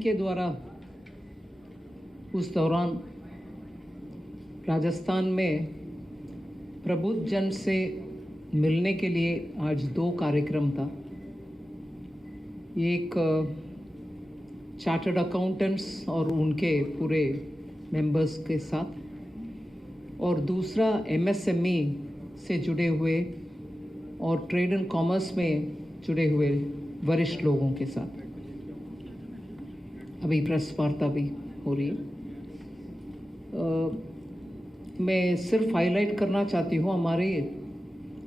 के द्वारा उस दौरान राजस्थान में प्रबुद्ध जन से मिलने के लिए आज 2 कार्यक्रम था। एक चार्टर्ड अकाउंटेंट्स और उनके पूरे मेंबर्स के साथ, और दूसरा एमएसएमई से जुड़े हुए और ट्रेड एंड कॉमर्स में जुड़े हुए वरिष्ठ लोगों के साथ। अभी प्रेस वार्ता भी हो रही है। मैं सिर्फ हाईलाइट करना चाहती हूँ, हमारे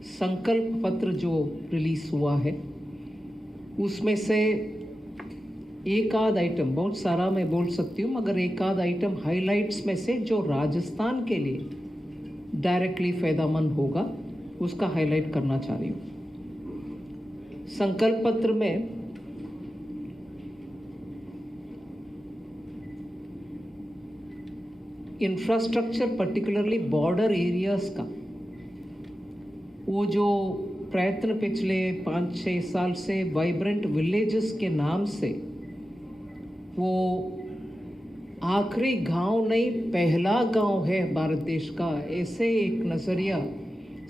संकल्प पत्र जो रिलीज़ हुआ है उसमें से एक आध आइटम, बहुत सारा मैं बोल सकती हूँ, मगर एक आध आइटम हाइलाइट्स में से जो राजस्थान के लिए डायरेक्टली फ़ायदेमंद होगा उसका हाईलाइट करना चाह रही हूँ। संकल्प पत्र में इंफ्रास्ट्रक्चर, पर्टिकुलरली बॉर्डर एरियाज़ का वो जो प्रयत्न पिछले 5-6 साल से वाइब्रेंट विलेजेस के नाम से, वो आखिरी गांव नहीं पहला गांव है भारत देश का, ऐसे एक नज़रिया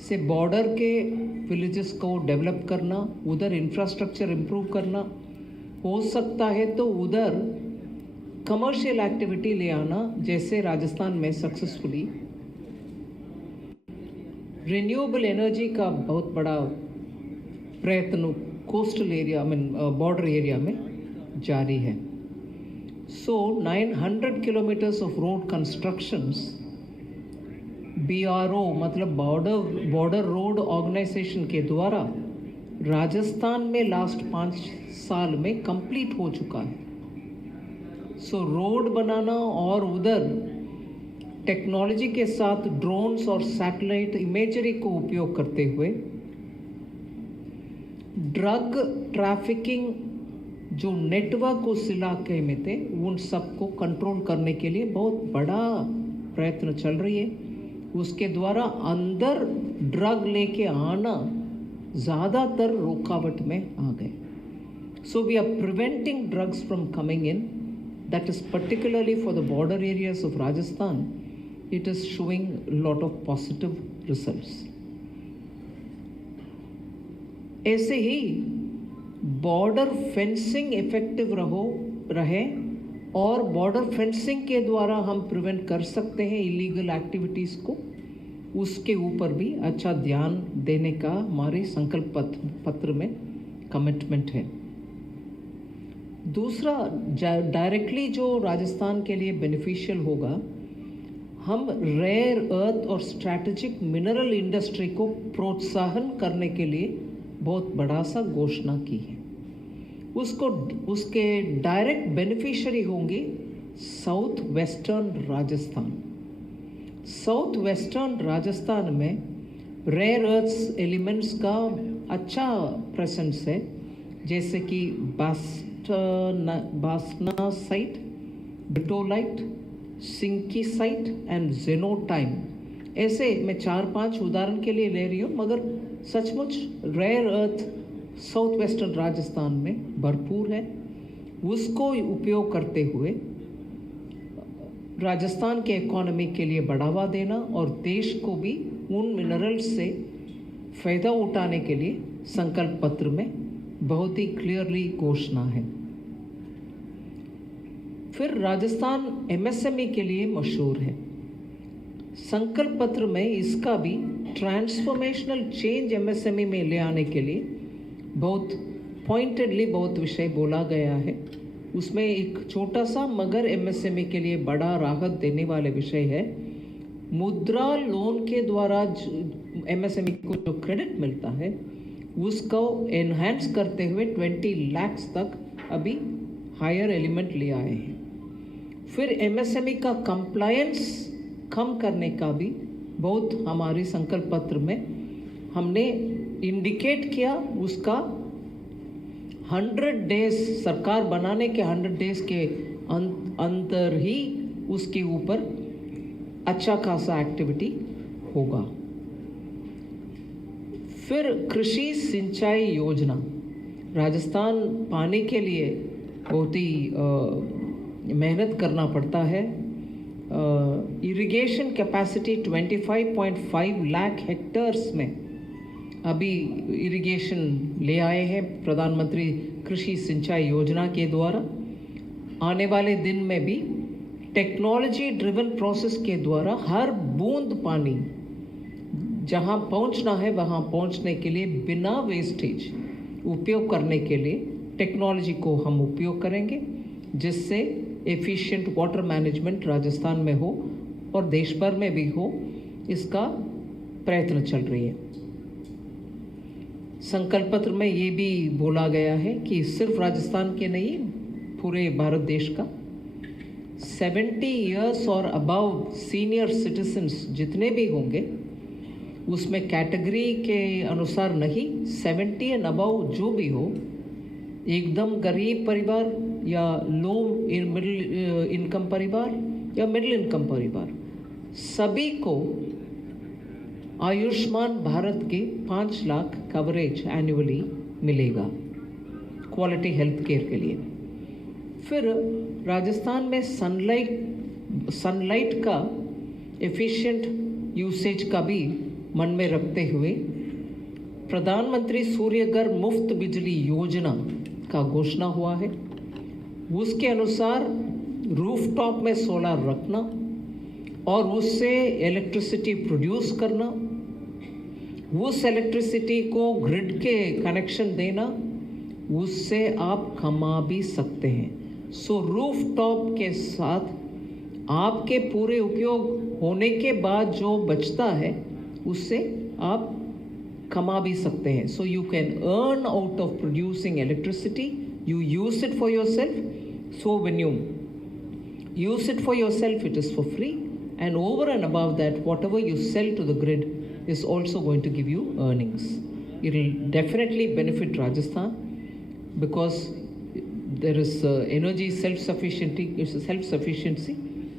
से बॉर्डर के विलेजेस को डेवलप करना, उधर इंफ्रास्ट्रक्चर इम्प्रूव करना, हो सकता है तो उधर कमर्शियल एक्टिविटी ले आना, जैसे राजस्थान में सक्सेसफुली रिन्यूएबल एनर्जी का बहुत बड़ा प्रयत्न कोस्टल एरिया में, बॉर्डर एरिया में जारी है। So 900 kilometers of road constructions, BRO मतलब बॉर्डर रोड ऑर्गेनाइजेशन के द्वारा राजस्थान में लास्ट 5 साल में कंप्लीट हो चुका है। सो रोड बनाना और उधर टेक्नोलॉजी के साथ ड्रोन्स और सैटेलाइट इमेजरी को उपयोग करते हुए ड्रग ट्रैफिकिंग जो नेटवर्क उस इलाके में थे उन सबको कंट्रोल करने के लिए बहुत बड़ा प्रयत्न चल रही है। उसके द्वारा अंदर ड्रग लेके आना ज़्यादातर रुकावट में आ गए। So we are preventing drugs from coming in, that is particularly for the border areas of Rajasthan, it is showing lot of positive results. ऐसे ही बॉर्डर फेंसिंग इफेक्टिव रहे और बॉर्डर फेंसिंग के द्वारा हम प्रिवेंट कर सकते हैं इलीगल एक्टिविटीज़ को, उसके ऊपर भी अच्छा ध्यान देने का हमारे संकल्प पत्र में कमिटमेंट है। दूसरा, डायरेक्टली जो राजस्थान के लिए बेनिफिशियल होगा, हम रेयर अर्थ और स्ट्रैटेजिक मिनरल इंडस्ट्री को प्रोत्साहन करने के लिए बहुत बड़ा सा घोषणा की है। उसके डायरेक्ट बेनिफिशियरी होंगे south western Rajasthan. South western Rajasthan में रेयर अर्थ्स एलिमेंट्स का अच्छा प्रेजेंस है, जैसे कि बासनासाइट, ब्रिटोलाइट, सिंकीसाइट एंड जेनोटाइम। ऐसे मैं 4-5 उदाहरण के लिए ले रही हूँ, मगर सचमुच rare earth south western Rajasthan में भरपूर है। उसको उपयोग करते हुए राजस्थान के इकोनॉमी के लिए बढ़ावा देना और देश को भी उन मिनरल्स से फ़ायदा उठाने के लिए संकल्प पत्र में बहुत ही क्लियरली घोषणा है। फिर राजस्थान एमएसएमई के लिए मशहूर है। संकल्प पत्र में इसका भी ट्रांसफॉर्मेशनल चेंज एमएसएमई में ले आने के लिए बहुत पॉइंटेडली बहुत विषय बोला गया है। उसमें एक छोटा सा मगर एमएसएमई के लिए बड़ा राहत देने वाले विषय है, मुद्रा लोन के द्वारा एमएसएमई को जो क्रेडिट मिलता है उसको एनहांस करते हुए 20 लाख तक अभी हायर एलिमेंट ले आए हैं। फिर एमएसएमई का कंप्लायंस कम करने का भी बहुत हमारे संकल्प पत्र में हमने इंडिकेट किया। उसका 100 डेज, सरकार बनाने के 100 डेज के अंदर ही उसके ऊपर अच्छा खासा एक्टिविटी होगा। फिर कृषि सिंचाई योजना, राजस्थान पानी के लिए बहुत ही मेहनत करना पड़ता है। इरिगेशन कैपेसिटी 25.5 लाख हेक्टेयर्स में अभी इरिगेशन ले आए हैं प्रधानमंत्री कृषि सिंचाई योजना के द्वारा। आने वाले दिन में भी टेक्नोलॉजी ड्रिवन प्रोसेस के द्वारा हर बूंद पानी जहां पहुंचना है वहां पहुंचने के लिए बिना वेस्टेज उपयोग करने के लिए टेक्नोलॉजी को हम उपयोग करेंगे, जिससे एफिशिएंट वाटर मैनेजमेंट राजस्थान में हो और देश भर में भी हो। इसका प्रयत्न चल रही है। संकल्प पत्र में ये भी बोला गया है कि सिर्फ राजस्थान के नहीं, पूरे भारत देश का 70 इयर्स और अबव सीनियर सिटीजन्स जितने भी होंगे, उसमें कैटेगरी के अनुसार नहीं, 70 एंड अबव जो भी हो, एकदम गरीब परिवार या लो मिडिल इनकम परिवार या मिडिल इनकम परिवार, सभी को आयुष्मान भारत के 5 लाख कवरेज एनुअली मिलेगा क्वालिटी हेल्थ केयर के लिए। फिर राजस्थान में सनलाइट का एफिशिएंट यूसेज का भी मन में रखते हुए प्रधानमंत्री सूर्यघर मुफ्त बिजली योजना का घोषणा हुआ है। उसके अनुसार रूफटॉप में सोलर रखना और उससे इलेक्ट्रिसिटी प्रोड्यूस करना, उस इलेक्ट्रिसिटी को ग्रिड के कनेक्शन देना, उससे आप कमा भी सकते हैं। सो रूफटॉप के साथ आपके पूरे उपयोग होने के बाद जो बचता है उससे आप कमा भी सकते हैं। So you can earn out of producing electricity, you use it for your self. So when you use it for yourself, it is for free, and over and above that, whatever you sell to the grid is also going to give you earnings. It will definitely benefit Rajasthan because there is energy self-sufficiency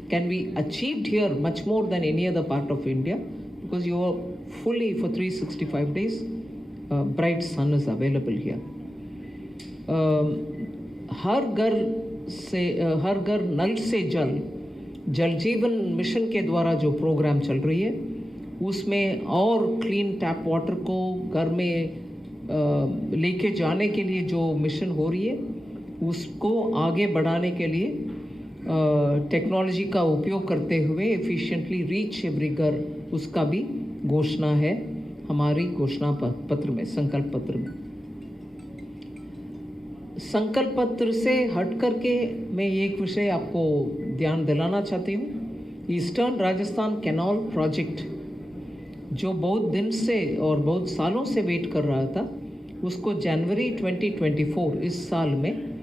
can be achieved here much more than any other part of India, because you are fully for 365 days bright sun is available here. हर घर नल से जल जीवन mission के द्वारा जो programme चल रही है, उसमें और क्लीन टैप वाटर को घर में लेके जाने के लिए जो मिशन हो रही है, उसको आगे बढ़ाने के लिए टेक्नोलॉजी का उपयोग करते हुए एफिशिएंटली रीच एवरी घर, उसका भी घोषणा है हमारी घोषणा पत्र में, संकल्प पत्र में। संकल्प पत्र से हट करके मैं एक विषय आपको ध्यान दिलाना चाहती हूँ। ईस्टर्न राजस्थान कैनाल प्रोजेक्ट जो बहुत दिन से और बहुत सालों से वेट कर रहा था, उसको जनवरी 2024 इस साल में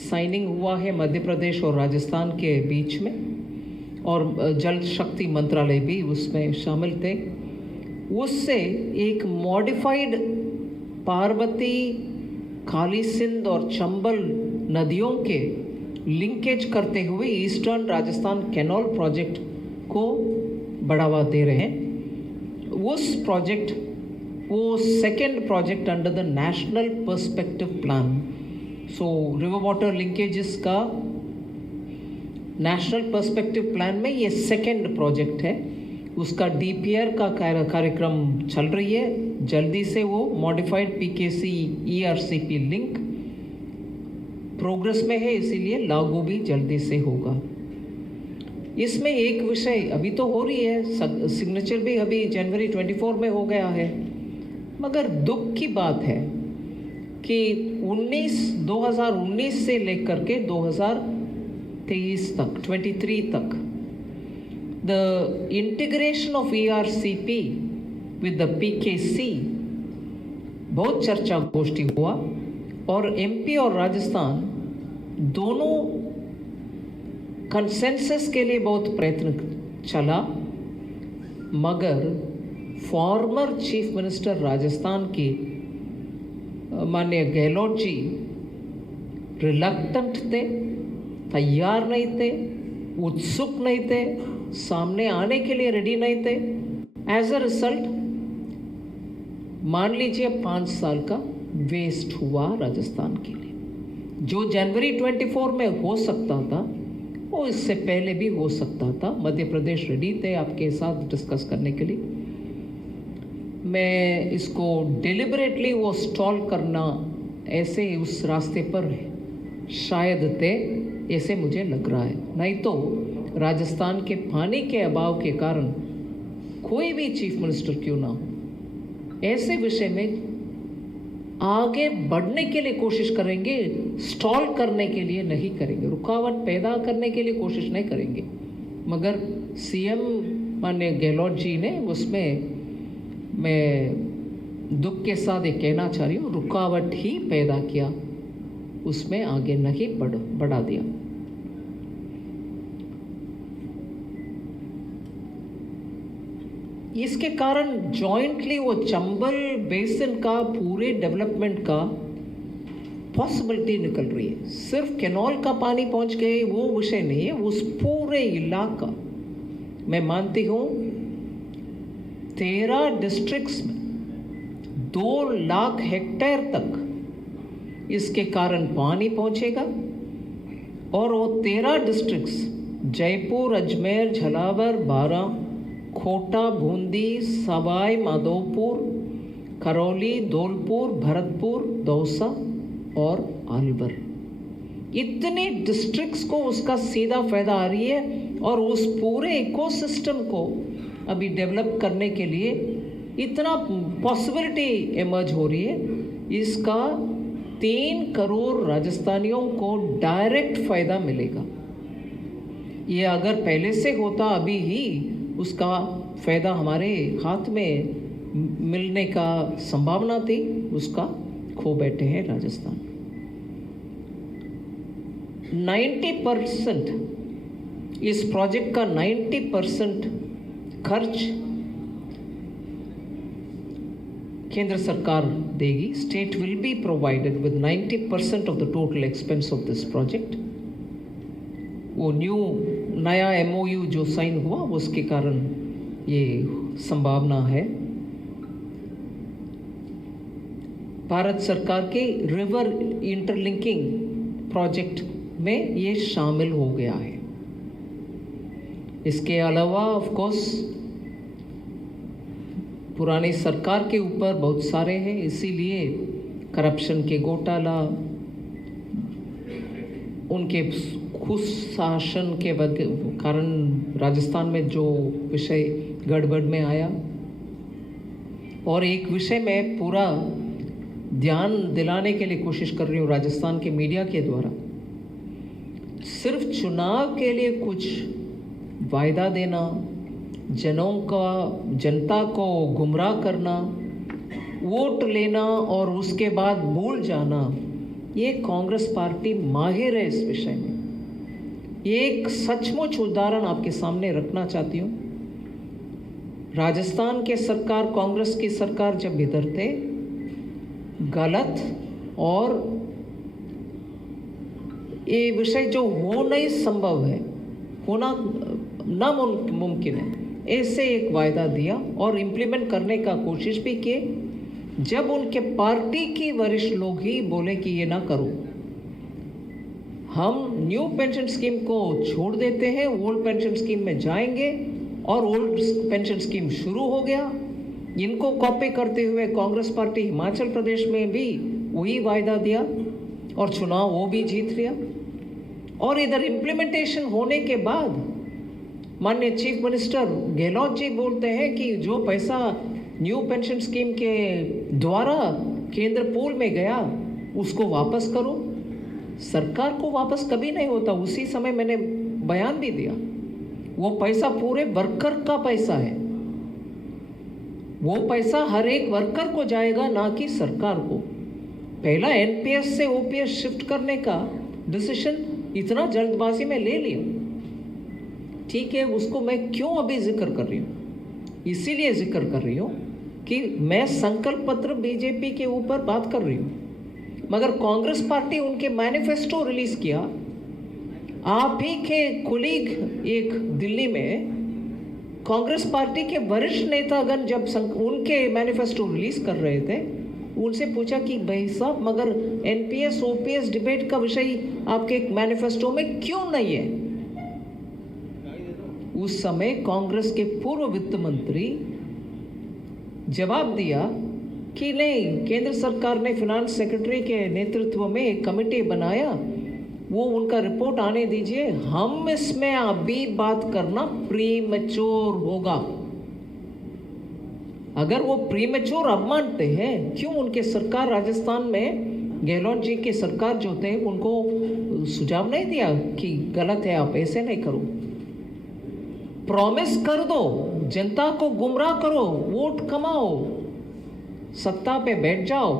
साइनिंग हुआ है मध्य प्रदेश और राजस्थान के बीच में, और जल शक्ति मंत्रालय भी उसमें शामिल थे। उससे एक मॉडिफाइड पार्वती, काली सिंध और चंबल नदियों के लिंकेज करते हुए ईस्टर्न राजस्थान कैनाल प्रोजेक्ट को बढ़ावा दे रहे हैं। उस प्रोजेक्ट वो second project under the national perspective plan. So river water linkages का नेशनल पर्सपेक्टिव प्लान में ये सेकेंड प्रोजेक्ट है। उसका डीपीआर का कार्यक्रम चल रही है। जल्दी से वो modified PKC ERCP link progress में है, इसीलिए लागू भी जल्दी से होगा। इसमें एक विषय अभी तो हो रही है, सिग्नेचर भी अभी जनवरी 24 में हो गया है, मगर दुख की बात है कि 2019 से लेकर के 2023 तक 23 तक the integration of ERCP with the PKC बहुत चर्चा गोष्ठी हुआ, और एमपी और राजस्थान दोनों कंसेंसस के लिए बहुत प्रयत्न चला, मगर फॉर्मर चीफ मिनिस्टर राजस्थान की माननीय गहलोत जी रिलक्टेंट थे, तैयार नहीं थे, उत्सुक नहीं थे, सामने आने के लिए रेडी नहीं थे। एज अ रिजल्ट मान लीजिए 5 साल का वेस्ट हुआ राजस्थान के लिए। जो जनवरी 24 में हो सकता था वो इससे पहले भी हो सकता था। मध्य प्रदेश रेडी थे आपके साथ डिस्कस करने के लिए। मैं इसको डिलिबरेटली वो स्टॉल करना ऐसे उस रास्ते पर शायद थे, ऐसे मुझे लग रहा है। नहीं तो राजस्थान के पानी के अभाव के कारण कोई भी चीफ मिनिस्टर क्यों ना हो, ऐसे विषय में आगे बढ़ने के लिए कोशिश करेंगे, स्टॉल करने के लिए नहीं करेंगे, रुकावट पैदा करने के लिए कोशिश नहीं करेंगे। मगर सीएम माननीय गहलोत जी ने उसमें मैं दुख के साथ ये कहना चाह रही हूँ, रुकावट ही पैदा किया, उसमें आगे नहीं बढ़ा दिया। इसके कारण जॉइंटली वो चंबल बेसिन का पूरे डेवलपमेंट का पॉसिबिलिटी निकल रही है। सिर्फ कैनाल का पानी पहुंच गए वो विषय नहीं है, उस पूरे इलाका मैं मानती हूँ 13 डिस्ट्रिक्ट्स में 2 लाख हेक्टेयर तक इसके कारण पानी पहुंचेगा। और वो 13 डिस्ट्रिक्ट्स जयपुर, अजमेर, झलावर, बारा, कोटा, बूंदी, सवाई माधोपुर, करौली, धौलपुर, भरतपुर, दौसा और अलवर, इतने डिस्ट्रिक्ट्स को उसका सीधा फायदा आ रही है। और उस पूरे इकोसिस्टम को अभी डेवलप करने के लिए इतना पॉसिबिलिटी इमर्ज हो रही है, इसका 3 करोड़ राजस्थानियों को डायरेक्ट फायदा मिलेगा। ये अगर पहले से होता अभी ही उसका फायदा हमारे हाथ में मिलने का संभावना थी, उसका खो बैठे हैं राजस्थान। 90% इस प्रोजेक्ट का 90% खर्च केंद्र सरकार देगी। State will be provided with 90% of the total expense of this project. वो नया MOU जो साइन हुआ उसके कारण ये संभावना है। भारत सरकार के रिवर इंटरलिंकिंग प्रोजेक्ट में ये शामिल हो गया है। इसके अलावा ऑफ कोर्स पुरानी सरकार के ऊपर बहुत सारे हैं, इसीलिए करप्शन के घोटाला, उनके खुद शासन के कारण राजस्थान में जो विषय गड़बड़ में आया। और एक विषय में पूरा ध्यान दिलाने के लिए कोशिश कर रही हूँ राजस्थान के मीडिया के द्वारा, सिर्फ चुनाव के लिए कुछ वायदा देना, जनता को गुमराह करना, वोट लेना और उसके बाद भूल जाना, ये कांग्रेस पार्टी माहिर है इस विषय में। एक सचमुच उदाहरण आपके सामने रखना चाहती हूँ। राजस्थान के सरकार, कांग्रेस की सरकार जब इधर थे, गलत और ये विषय जो हो नहीं संभव है, होना नामुमकिन है, ऐसे एक वायदा दिया और इम्प्लीमेंट करने का कोशिश भी किए। जब उनके पार्टी की वरिष्ठ लोग ही बोले कि ये ना करो, हम न्यू पेंशन स्कीम को छोड़ देते हैं, ओल्ड पेंशन स्कीम में जाएंगे, और ओल्ड पेंशन स्कीम शुरू हो गया। इनको कॉपी करते हुए कांग्रेस पार्टी हिमाचल प्रदेश में भी वही वायदा दिया और चुनाव वो भी जीत लिया। और इधर इम्प्लीमेंटेशन होने के बाद माननीय चीफ मिनिस्टर गहलोत जी बोलते हैं कि जो पैसा न्यू पेंशन स्कीम के द्वारा केंद्र पूल में गया उसको वापस करो। सरकार को वापस कभी नहीं होता। उसी समय मैंने बयान भी दिया, वो पैसा पूरे वर्कर का पैसा है, वो पैसा हर एक वर्कर को जाएगा, ना कि सरकार को। पहला NPS से OPS शिफ्ट करने का डिसीजन इतना जल्दबाजी में ले लिया, ठीक है, उसको मैं क्यों अभी जिक्र कर रही हूँ? इसीलिए जिक्र कर रही हूँ कि मैं संकल्प पत्र बीजेपी के ऊपर बात कर रही हूँ, मगर कांग्रेस पार्टी उनके मैनिफेस्टो रिलीज किया। आप ही के कुलीग एक दिल्ली में कांग्रेस पार्टी के वरिष्ठ नेतागण जब उनके मैनिफेस्टो रिलीज कर रहे थे, उनसे पूछा कि भाई साहब मगर एनपीएस ओपीएस डिबेट का विषय आपके मैनिफेस्टो में क्यों नहीं है? उस समय कांग्रेस के पूर्व वित्त मंत्री जवाब दिया कि नहीं, केंद्र सरकार ने फिनांस सेक्रेटरी के नेतृत्व में एक कमेटी बनाया, वो उनका रिपोर्ट आने दीजिए, हम इसमें अभी बात करना प्रीमेच्योर होगा। अगर वो प्रीमेच्योर अब मानते हैं, क्यों उनके सरकार राजस्थान में गहलोत जी की सरकार जो थे उनको सुझाव नहीं दिया कि गलत है, आप ऐसे नहीं करो, प्रॉमिस कर दो, जनता को गुमराह करो, वोट कमाओ, सत्ता पे बैठ जाओ।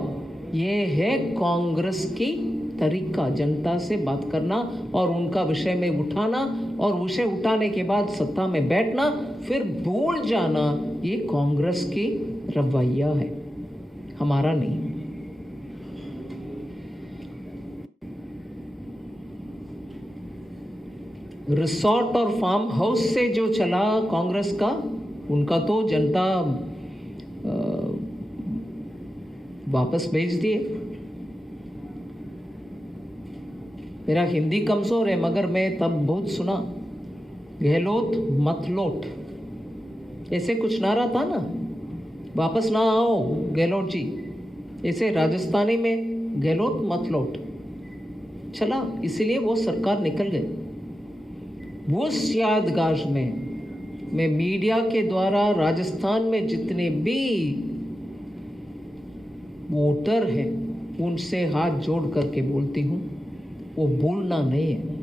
ये है कांग्रेस की तरीका, जनता से बात करना और उनका विषय में उठाना, और विषय उठाने के बाद सत्ता में बैठना, फिर भूल जाना। ये कांग्रेस की रवैया है, हमारा नहीं। रिसोर्ट और फार्म हाउस से जो चला कांग्रेस का, उनका तो जनता वापस भेज दिए। मेरा हिंदी कमज़ोर है मगर मैं तब बहुत सुना, गहलोत मत लौट, ऐसे कुछ नारा था ना, वापस ना आओ गहलोत जी, ऐसे राजस्थानी में गहलोत मत लौट चला, इसीलिए वो सरकार निकल गई। उस यादगार में मैं मीडिया के द्वारा राजस्थान में जितने भी वोटर हैं उनसे हाथ जोड़ करके बोलती हूँ, वो भूलना नहीं है।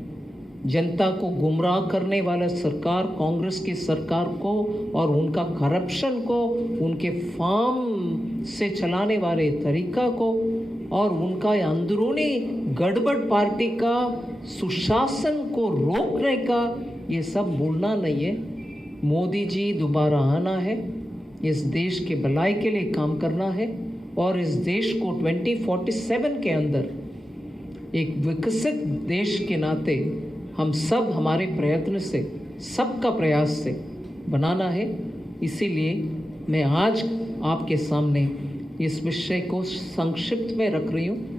जनता को गुमराह करने वाला सरकार, कांग्रेस की सरकार को और उनका करप्शन को, उनके फार्म से चलाने वाले तरीका को और उनका अंदरूनी गड़बड़ पार्टी का सुशासन को रोकने का, ये सब भूलना नहीं है। मोदी जी दोबारा आना है, इस देश के भलाई के लिए काम करना है और इस देश को 2047 के अंदर एक विकसित देश के नाते हम सब हमारे प्रयत्न से, सबका प्रयास से बनाना है। इसीलिए मैं आज आपके सामने इस विषय को संक्षिप्त में रख रही हूँ।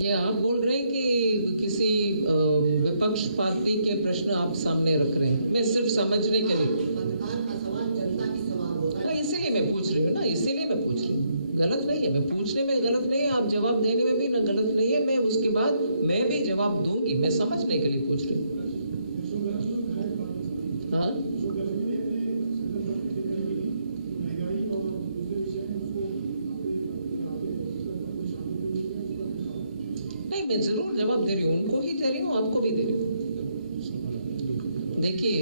ये आप बोल रहे हैं कि किसी विपक्ष पार्टी के प्रश्न आप सामने रख रहे हैं, मैं सिर्फ समझने के लिए, इसीलिए मैं पूछ रही हूँ ना, इसीलिए मैं पूछ रही हूँ। गलत नहीं है, मैं पूछने में गलत नहीं है, आप जवाब देने में भी ना गलत नहीं है, मैं उसके बाद मैं भी जवाब दूंगी, मैं समझने के लिए पूछ रही हूँ। हाँ, मैं जरूर जवाब दे रही हूँ, उनको ही दे रही हूँ, आपको भी दे रही हूँ। देखिए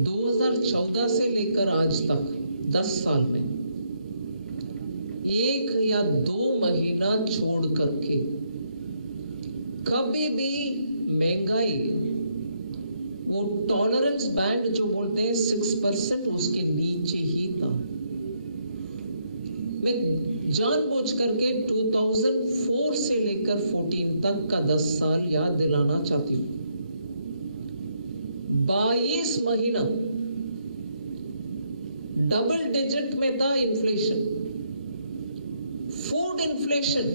2014 से लेकर आज तक 10 साल में 1 या 2 महीना छोड़ करके कभी भी महंगाई, वो टॉलरेंस बैंड जो बोलते हैं 6%, उसके नीचे ही था। मैं जानबूझ करके 2004 से लेकर 14 तक का 10 साल याद दिलाना चाहती हूँ। 22 महीना डबल डिजिट में था इन्फ्लेशन, फूड इन्फ्लेशन,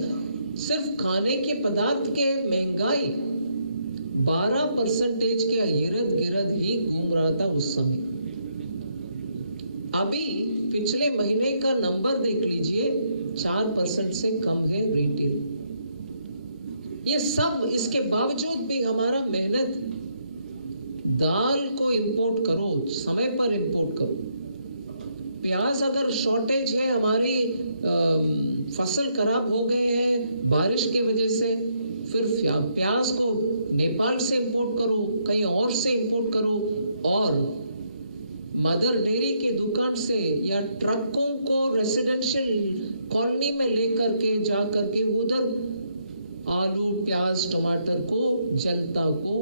सिर्फ खाने के पदार्थ के महंगाई 12% के इर्द गिर्द ही घूम रहा था उस समय। अभी पिछले महीने का नंबर देख लीजिए, 4% से कम है रिटेल। ये सब इसके बावजूद भी हमारा मेहनत, दाल को इंपोर्ट करो, समय पर इंपोर्ट करो, प्याज अगर शॉर्टेज है, हमारी फसल खराब हो गए हैं बारिश की वजह से, फिर प्याज को नेपाल से इंपोर्ट करो, कहीं और से इंपोर्ट करो, और मदर डेयरी की दुकान से या ट्रकों को रेसिडेंशियल कॉलोनी में लेकर के जा करके उधर आलू प्याज टमाटर को जनता को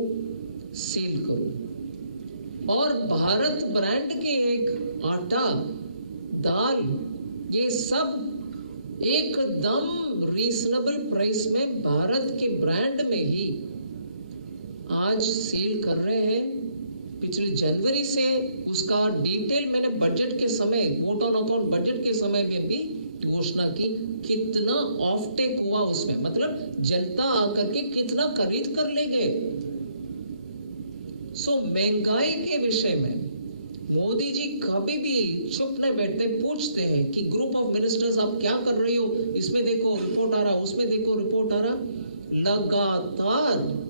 सेल करो। और भारत ब्रांड के एक आटा दाल ये सब एकदम रीजनेबल प्राइस में भारत के ब्रांड में ही आज सेल कर रहे हैं। पिछले जनवरी से उसका डिटेल मैंने बजट के समय वोट ऑन अकाउंट बजट के समय में भी घोषणा की, कितना ऑफ टेक हुआ उसमें, मतलब जनता आकर के कितना खरीद कर ले गए। सो महंगाई के विषय में मोदी जी कभी भी चुप नहीं बैठते, पूछते हैं कि ग्रुप ऑफ मिनिस्टर्स आप क्या कर रही हो, इसमें देखो रिपोर्ट आ रहा, उसमें देखो रिपोर्ट आ रहा। लगातार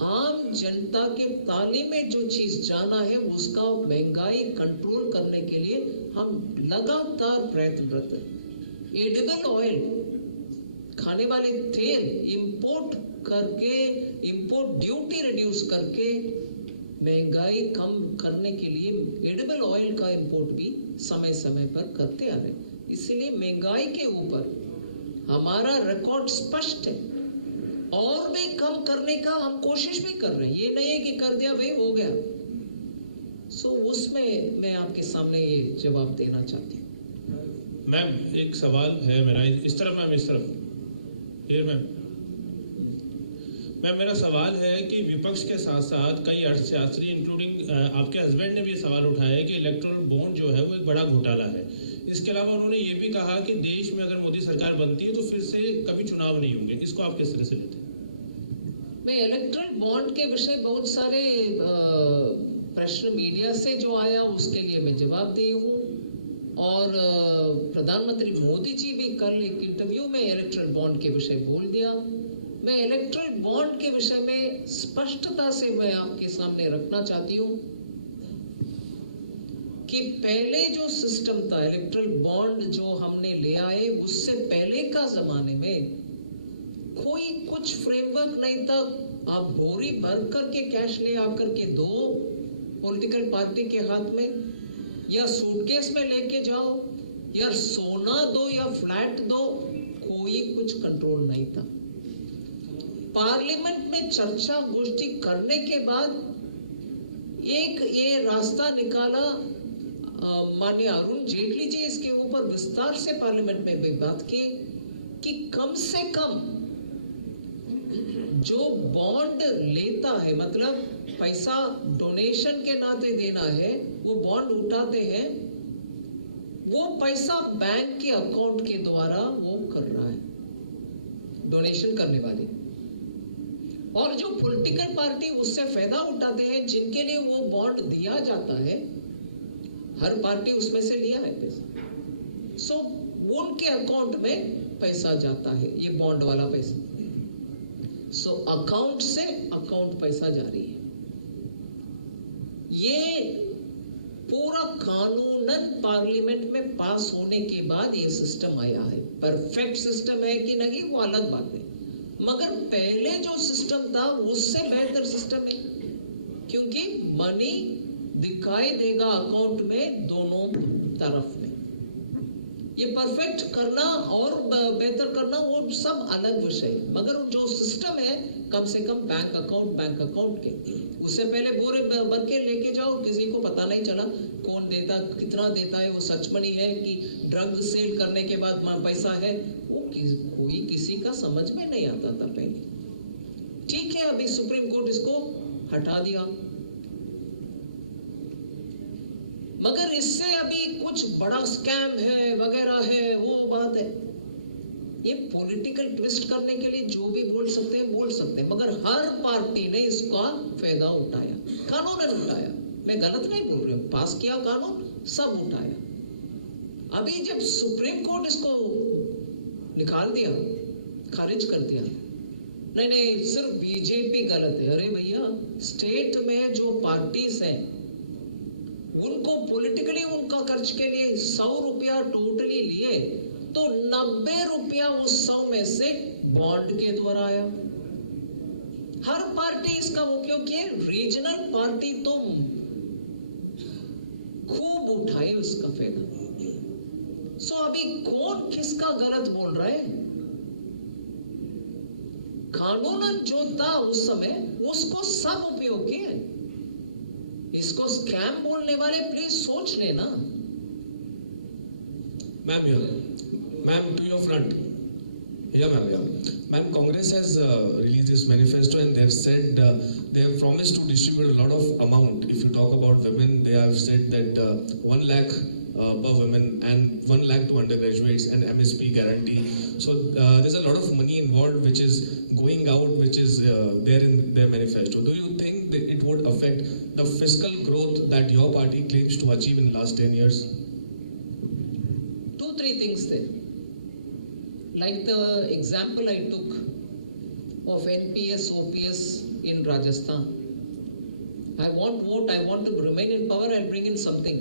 आम जनता के ताले में जो चीज जाना है उसका महंगाई कंट्रोल करने के लिए हम लगातार प्रयत्नरत हैं। एडिबल ऑयल खाने वाले तेल इंपोर्ट करके, इंपोर्ट ड्यूटी रिड्यूस करके महंगाई कम करने के लिए एडिबल ऑयल का इंपोर्ट भी समय समय पर करते आ रहे। इसलिए महंगाई के ऊपर हमारा रिकॉर्ड स्पष्ट है और भी कम करने का हम कोशिश भी कर रहे हैं। ये नहीं है कि कर दिया भाई हो गया। सो उसमें मैं आपके सामने ये जवाब देना चाहती हूँ। मैम एक सवाल है मेरा, इस तरफ मैम, इस तरफ ये मैम मेरा सवाल है कि विपक्ष के साथ साथ कई अर्थशास्त्री इंक्लूडिंग आपके हस्बैंड ने भी ये सवाल उठाया है कि इलेक्टोरल बॉन्ड जो है वो एक बड़ा घोटाला है। इसके अलावा उन्होंने ये भी कहा कि देश में अगर मोदी सरकार बनती है तो फिर से कभी चुनाव नहीं होंगे। इसको आप किस तरह से लेते हैं? मैं इलेक्टोरल बॉन्ड के विषय बहुत सारे प्रश्न मीडिया से जो आया उसके लिए मैं जवाब दी हूँ, और प्रधानमंत्री मोदी जी भी कल एक इंटरव्यू में इलेक्टोरल बॉन्ड के विषय बोल दिया। मैं इलेक्टोरल बॉन्ड के विषय में स्पष्टता से मैं आपके सामने रखना चाहती हूँ कि पहले जो सिस्टम था इलेक्टोरल बॉन्ड जो हमने ले आए, उससे पहले का जमाने में कोई कुछ फ्रेमवर्क नहीं था। आप बोरी भर करके कैश ले आकर के दो पॉलिटिकल पार्टी के हाथ में, या सूटकेस में लेके जाओ, या सोना दो या फ्लैट दो, कोई कुछ कंट्रोल नहीं था। पार्लियामेंट में चर्चा गोष्ठी करने के बाद एक ये रास्ता निकाला, माननीय अरुण जेटली जी इसके ऊपर विस्तार से पार्लियामेंट में भी बात की कि कम से कम जो बॉन्ड लेता है, मतलब पैसा डोनेशन के नाते देना है, वो बॉन्ड उठाते हैं, वो पैसा बैंक के अकाउंट के द्वारा वो कर रहा है डोनेशन करने वाले, और जो पॉलिटिकल पार्टी उससे फायदा उठाते हैं, जिनके लिए वो बॉन्ड दिया जाता है, हर पार्टी उसमें से लिया है पैसा, सो उनके अकाउंट में पैसा जाता है, ये बॉन्ड वाला पैसा। सो अकाउंट से अकाउंट पैसा जारी है। ये पूरा कानूनन पार्लियामेंट में पास होने के बाद ये सिस्टम आया है। परफेक्ट सिस्टम है कि नहीं वो अलग बात है, मगर पहले जो सिस्टम था उससे बेहतर सिस्टम है, क्योंकि मनी दिखाई देगा अकाउंट में दोनों तरफ में। ये परफेक्ट करना और बेहतर करना वो सब अलग विषय, मगर जो सिस्टम है कम से कम बैंक अकाउंट के, उससे पहले बोरे भर के लेके जाओ, किसी को पता नहीं चला कौन देता, कितना देता है, वो सच मनी है कि ड्रग सेल करने के बाद पैसा है, वो कोई किसी का समझ में नहीं आता था पहले। ठीक है, अभी सुप्रीम कोर्ट इसको हटा दिया, मगर इससे अभी कुछ बड़ा स्कैम है वगैरह है, वो बात है। ये पॉलिटिकल ट्विस्ट करने के लिए जो भी बोल सकते हैं, मगर हर पार्टी ने इसका फायदा उठाया, कानूनन उठाया। मैं गलत नहीं बोल रही हूँ, पास किया कानून, सब उठाया। अभी जब सुप्रीम कोर्ट इसको निकाल दिया, खारिज कर दिया, नहीं सिर्फ बीजेपी गलत है। अरे भैया, स्टेट में जो पार्टीज हैं उनको पॉलिटिकली उनका खर्च के लिए 100 रुपया टोटली लिए, तो 90 रुपया उस 100 में से बॉन्ड के द्वारा आया। हर पार्टी इसका उपयोग किए, रीजनल पार्टी तो खूब उठाए उसका फायदा। सो अभी कौन किसका गलत बोल रहा है? कानूनन जो था उस समय उसको सब उपयोग किए। इसको स्कैम बोलने वाले प्लीज सोच लेना। Ma'am, to your front. Yeah, ma'am. Yeah, ma'am. Congress has released this manifesto, and they have said they have promised to distribute a lot of amount. If you talk about women, they have said that 1 lakh per women and 1 lakh to undergraduates and MSP guarantee. So there's a lot of money involved, which is going out, which is there in their manifesto. Do you think that it would affect the fiscal growth that your party claims to achieve in the last 10 years? 2-3 things there. Like the example I took of NPS, OPS in Rajasthan. I want vote, I want to remain in power, I'll bring in something.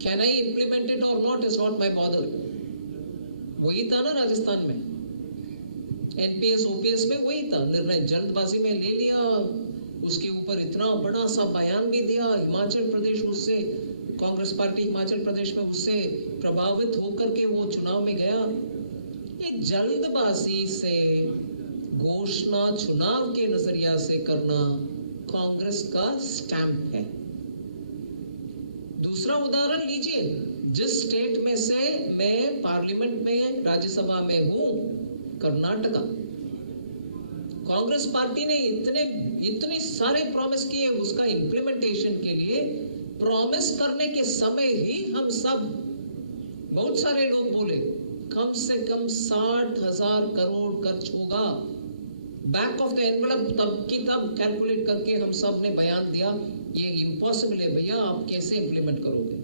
Can I implement it or not is not my bother. वही था ना राजस्थान में, NPS, OPS में वही था। निर्णय जल्दबाजी में ले लिया, उसके ऊपर इतना बड़ा सा बयान भी दिया। हिमाचल प्रदेश उससे, कांग्रेस पार्टी हिमाचल प्रदेश में उससे प्रभावित होकर के वो चुनाव में गया। ये जल्दबाजी से घोषणा चुनाव के नजरिया से करना कांग्रेस का स्टैंप है। दूसरा उदाहरण लीजिए, जिस स्टेट में से मैं पार्लियामेंट में, राज्यसभा में हूं, कर्नाटका। कांग्रेस पार्टी ने इतने सारे प्रॉमिस किए, उसका इम्प्लीमेंटेशन के लिए प्रॉमिस करने के समय ही हम सब, बहुत सारे लोग बोले कम से कम 60,000 करोड़ खर्च होगा। बैक ऑफ द एनवेलप तब की तब कैलकुलेट करके हम सब ने बयान दिया, ये इम्पॉसिबल है भैया, आप कैसे इंप्लीमेंट करोगे?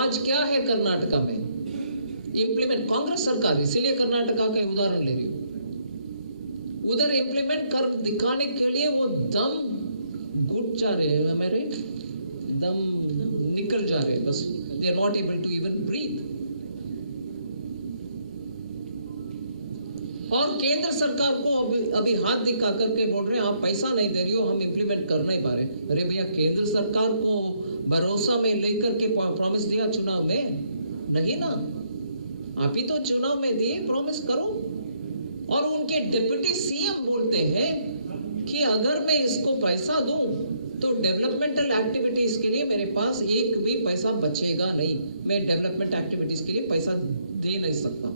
आज क्या है कर्नाटका में इंप्लीमेंट? कांग्रेस सरकार, इसीलिए कर्नाटका का उदाहरण ले रही हूं। उधर इंप्लीमेंट कर दिखाने के लिए वो दम घुट जा रहे हैं, मैं राइट, दम निकल जा रहे हैं, बस they are not able to even breathe. और केंद्र सरकार को अभी हाथ दिखा करके बोल रहे हैं आप पैसा नहीं दे रही हो, हम इंप्लीमेंट कर नहीं पा रहे। अरे भैया, केंद्र सरकार को भरोसा में लेकर के प्रॉमिस दिया चुनाव में? नहीं ना, आप ही तो चुनाव में दिए, प्रॉमिस करो। और उनके डिप्टी सीएम बोलते हैं कि अगर मैं इसको पैसा दूं तो डेवलपमेंटल एक्टिविटीज के लिए मेरे पास एक भी पैसा बचेगा नहीं, मैं डेवलपमेंट एक्टिविटीज के लिए पैसा दे नहीं सकता।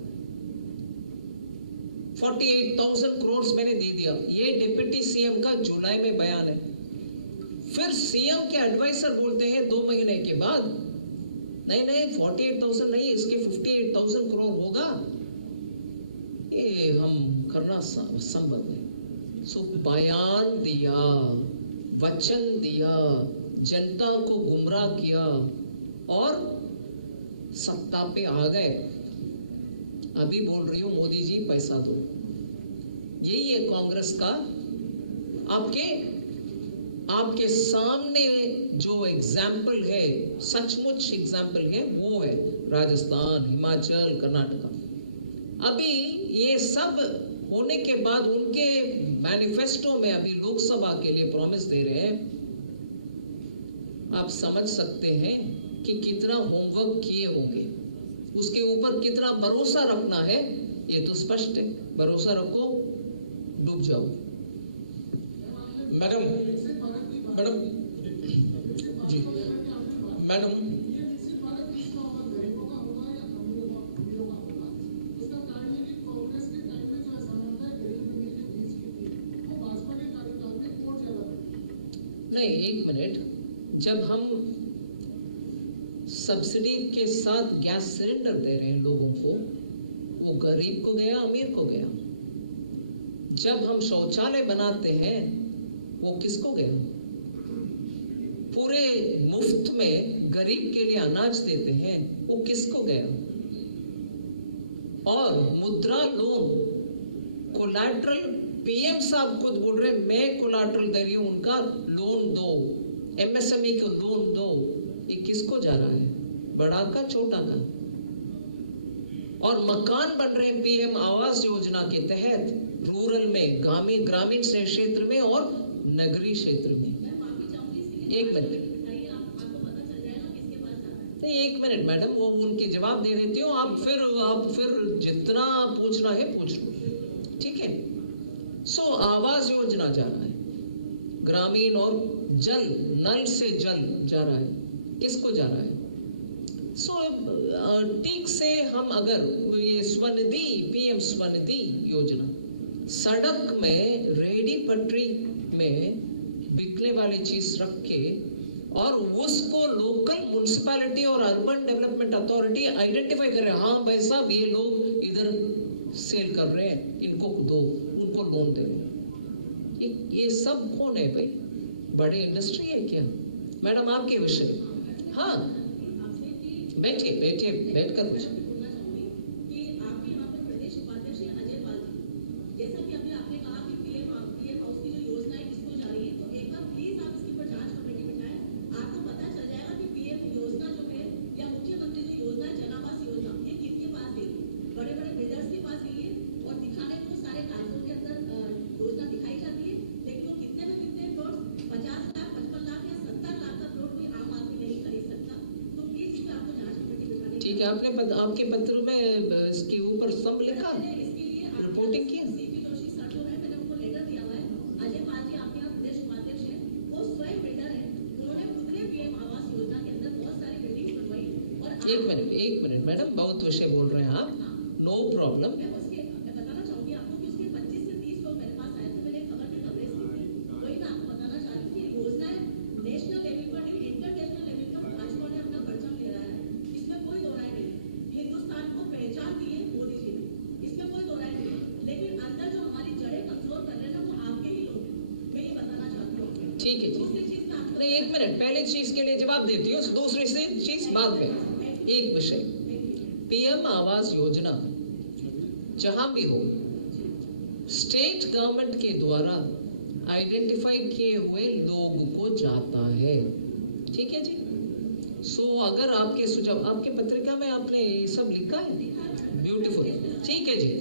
48,000 करोड़ मैंने दे दिया, ये डिप्टी सीएम का जुलाई में बयान है। फिर सीएम के एडवाइजर बोलते हैं 2 महीने के बाद, नहीं 48,000 नहीं, इसके 58,000 करोड़ होगा, ये हम करना संभव है। सो बयान दिया, वचन दिया, जनता को गुमराह किया और सत्ता पे आ गए। अभी बोल रही हूं मोदी जी पैसा दो। यही है कांग्रेस का। आपके सामने जो एग्जाम्पल है, सचमुच एग्जाम्पल है, वो है राजस्थान, हिमाचल, कर्नाटका। अभी ये सब होने के बाद उनके मैनिफेस्टो में अभी लोकसभा के लिए प्रॉमिस दे रहे हैं। आप समझ सकते हैं कि कितना होमवर्क किए होंगे, उसके ऊपर कितना भरोसा रखना है, ये तो स्पष्ट है। भरोसा रखो, डूब जाओ। मैडम जी, मैडम नहीं, एक मिनट, जब हम सब्सिडी के साथ गैस सिलेंडर दे रहे हैं लोगों को, वो गरीब को गया, अमीर को गया। जब हम शौचालय बनाते हैं, वो किसको गया? पूरे मुफ्त में गरीब के लिए अनाज देते हैं, वो किसको गया? और मुद्रा लोन, कोलैटरल, पीएम साहब खुद बोल रहे मैं कोलैटरल दे रही हूं, उनका लोन दो, एमएसएमई को लोन दो। ये किसको जा रहा है? बड़ा का, छोटा का? और मकान बन रहे हैं पीएम आवास योजना के तहत, रूरल में, ग्रामीण क्षेत्र में और नगरीय क्षेत्र में। एक मिनट, नहीं, एक मिनट मैडम, वो उनके जवाब दे देती हूँ, आप फिर जितना पूछना है पूछ लो, ठीक है। सो आवास योजना जा रहा है, ग्रामीण और जल, नल से जल जा रहा है, किसको जा रहा है? सो ठीक से हम अगर ये स्वनिधि, पीएम स्वनिधि योजना, सड़क में रेडी पटरी में बिकने वाली चीज रख के और उसको लोकल म्युनिसिपैलिटी और अर्बन डेवलपमेंट अथॉरिटी आइडेंटिफाई कर रहे हैं, हाँ भाई साहब ये लोग इधर सेल कर रहे हैं, इनको दो, उनको लोन दे दो। ये सब कौन है भाई? बड़े इंडस्ट्री है क्या? मैडम आपके विषय, हाँ बैठिए बैठिए, बैठ कर मुझे ठीक है। आपके पत्र में इसके ऊपर सब लिखा, रिपोर्टिंग की। एक मिनट मैडम, बहुत विषय बोल रहे हैं आप, नो प्रॉब्लम। ठीक है जी, नहीं एक मिनट, पहले चीज के लिए जवाब देती हूँ, दूसरी से चीज बाद में। एक विषय, पीएम आवास योजना जहां भी हो, स्टेट गवर्नमेंट के द्वारा आइडेंटिफाई किए हुए लोग को जाता है, ठीक है जी। सो अगर आपके सुझाव, आपके पत्रिका में आपने ये सब लिखा है, ब्यूटीफुल, ठीक है जी।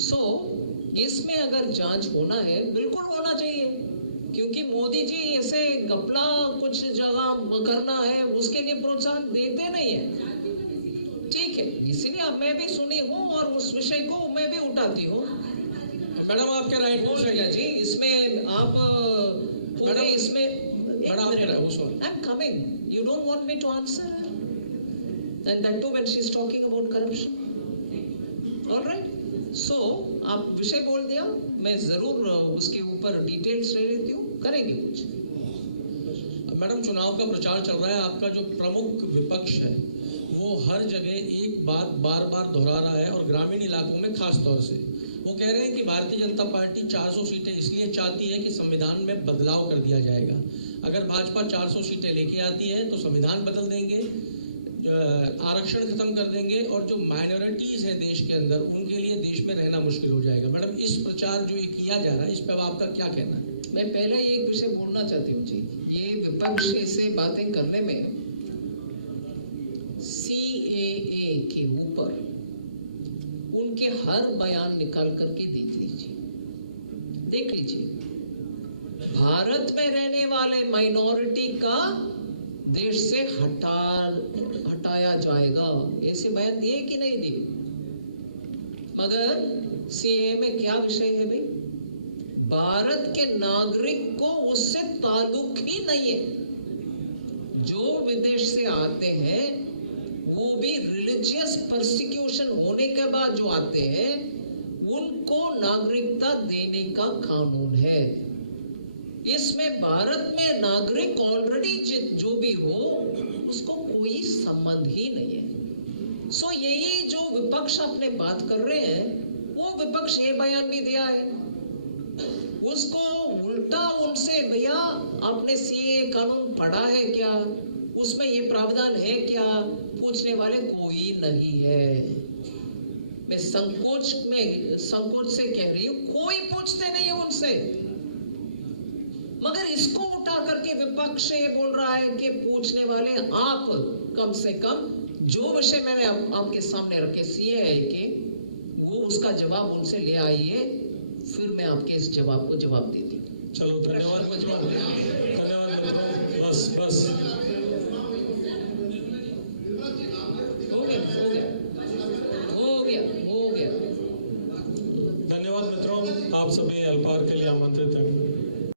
सो इसमें अगर जांच होना है, बिल्कुल होना चाहिए, क्योंकि मोदी जी ऐसे घपला कुछ जगह करना है उसके लिए प्रोत्साहन देते नहीं है, ठीक है। इसीलिए अब मैं भी सुनी हूँ और उस विषय को मैं भी उठाती हूँ। मैडम आपके राइट बोल रहे जी, इसमें आप पूरे इसमें I am coming, you don't want me to answer her, and that too when she is talking about corruption. All right, so आप विषय बोल दिया, मैं जरूर उसके ऊपर डिटेल्स ले लेती हूँ, करेंगे कुछ। मैडम चुनाव का प्रचार चल रहा है, आपका जो प्रमुख विपक्ष है वो हर जगह एक बात बार बार दोहरा रहा है, और ग्रामीण इलाकों में खास तौर से वो कह रहे हैं कि भारतीय जनता पार्टी 400 सीटें इसलिए चाहती है कि संविधान में बदलाव कर दिया जाएगा। अगर भाजपा 400 सीटें लेके आती है तो संविधान बदल देंगे, आरक्षण खत्म कर देंगे, और जो माइनॉरिटीज है देश के अंदर उनके लिए देश में रहना मुश्किल हो जाएगा। मैडम इस प्रचार जो ये किया जा रहा है, इस पर आपका क्या कहना है? मैं पहले एक विषय बोलना चाहती हूँ जी, ये विपक्ष से बातें करने में CAA के ऊपर उनके हर बयान निकाल करके देख लीजिए। भारत में रहने वाले माइनॉरिटी का देश से हटाया जाएगा, ऐसे बयान दिए कि नहीं दिए? मगर CAA में क्या विषय है भाई? भारत के नागरिक को उससे ताल्लुक ही नहीं है। जो विदेश से आते हैं वो भी रिलीजियस परसिक्यूशन होने के बाद जो आते हैं उनको नागरिकता देने का कानून है। इसमें भारत में नागरिक ऑलरेडी जो भी हो उसको कोई संबंध ही नहीं है। सो यही जो विपक्ष अपने बात कर रहे हैं, वो विपक्ष ये बयान भी दिया है, उसको उल्टा उनसे, भैया आपने CAA कानून पढ़ा है क्या, उसमें ये प्रावधान है क्या, पूछने वाले कोई नहीं है। मैं संकोच से कह रही हूँ, कोई पूछते नहीं है उनसे। मगर इसको उठा करके विपक्ष ये बोल रहा है कि पूछने वाले आप, कम से कम जो विषय मैंने आपके सामने रखे CAA के, वो उसका जवाब उनसे ले आइए, फिर मैं आपके इस जवाब को जवाब देती हूँ। चलो धन्यवाद, धन्यवाद। बस धन्यवाद मित्रों, आप सभी अल्पाहार के लिए आमंत्रित हैं।